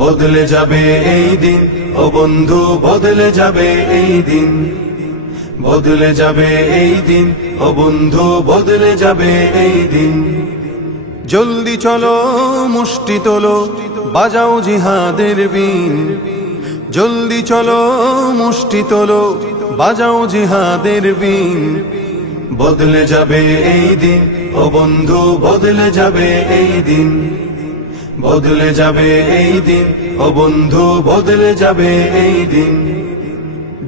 বদলে যাবে এই দিন, ও বন্ধু বদলে যাবে এই দিন, বদলে যাবে এই দিন, ও বন্ধু বদলে যাবে এই দিন। জলদি চলো মুষ্টি তোলো, বাজাও জিহাদের বিন। জলদি চলো মুষ্টি তোলো, বাজাও জিহাদের বিন। বদলে যাবে এই দিন, ও বন্ধু বদলে যাবে এই দিন, বদলে যাবে এই দিন, ও বন্ধু বদলে যাবে এই দিন।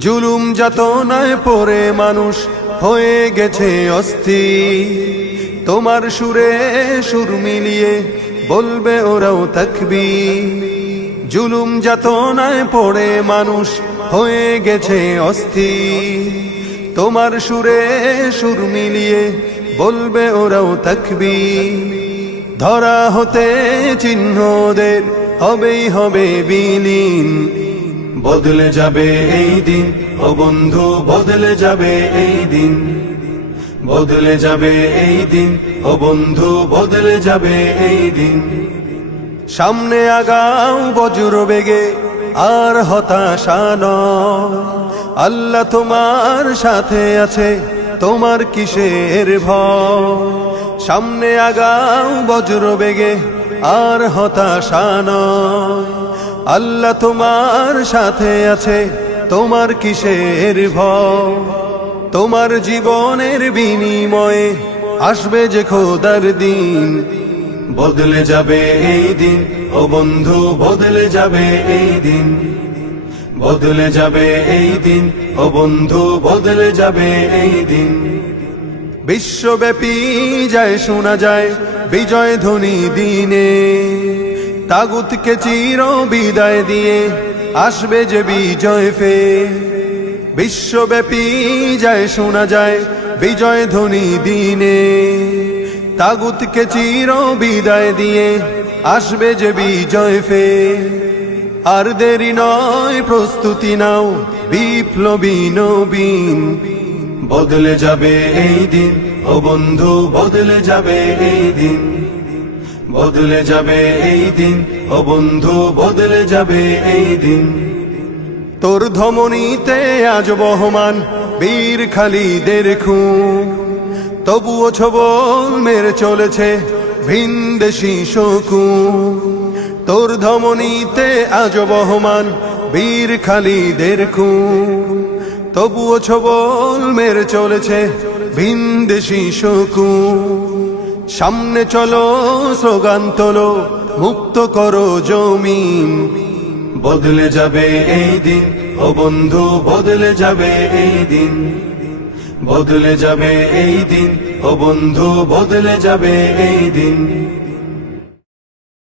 জুলুম যাতনায় পড়ে মানুষ হয়ে গেছে অস্থির, তোমার সুরে সুর মিলিয়ে বলবে ওরাও তাকবীর। জুলুম যাতনায় পড়ে মানুষ হয়ে গেছে অস্থির, তোমার সুরে সুর মিলিয়ে বলবে ওরাও তাকবীর। ধরা হতে চিহ্নদের হবেই হবে বিলীন। বদলে যাবে এই দিন, ও বন্ধু বদলে যাবে এই দিন, বদলে যাবে এই দিন, ও বন্ধু বদলে যাবে এই দিন। সামনে আগাও বজ্র বেগে, আর হতাশা নয়। আল্লাহ তোমার সাথে আছে, তোমার কিসের ভয়। সামনে আগাও বজ্র বেগে, আর হতাশা নয়। আল্লাহ তোমার সাথে আছে, তোমার কিসের ভয়। তোমার জীবনের বিনিময়ে আসবে যে খোদার দিন। বদলে যাবে এই দিন, ও বন্ধু বদলে যাবে এই দিন, বদলে যাবে এই দিন, ও বন্ধু বদলে যাবে এই দিন। বিশ্বব্যাপী যায় শোনা যায় বিজয় ধ্বনি দিনে, তাগুতকে চির বিদায় দিয়ে আসবে যে বিজয় ফের। বিশ্বব্যাপী যায় শোনা যায় বিজয় ধ্বনি দিনে, তাগুতকে চির বিদায় দিয়ে আসবে যে বিজয় ফের। আর দেরি নয়, প্রস্তুতি নাও বিপ্লবী নবীন। বদলে যাবে এই দিন, ও বন্ধু বদলে যাবে এই দিন, বদলে যাবে এই দিন, ও বন্ধু বদলে যাবে এই দিন। তোর ধমনীতে আজ বহমান বীর খালিদের খুন, তবুও ছবল মেরে চলেছে ভিনদেশী শকুন। তোর ধমনীতে আজ বহমান বীর খালিদের খুন, তবুও ছবল মেরে চলেছে ভিনদেশী শকুন। সামনে চলো স্লোগান তোলো, মুক্ত করো জমিন। বদলে যাবে এই দিন, ও বন্ধু বদলে যাবে এই দিন, বদলে যাবে এই দিন, ও বন্ধু বদলে যাবে এই দিন।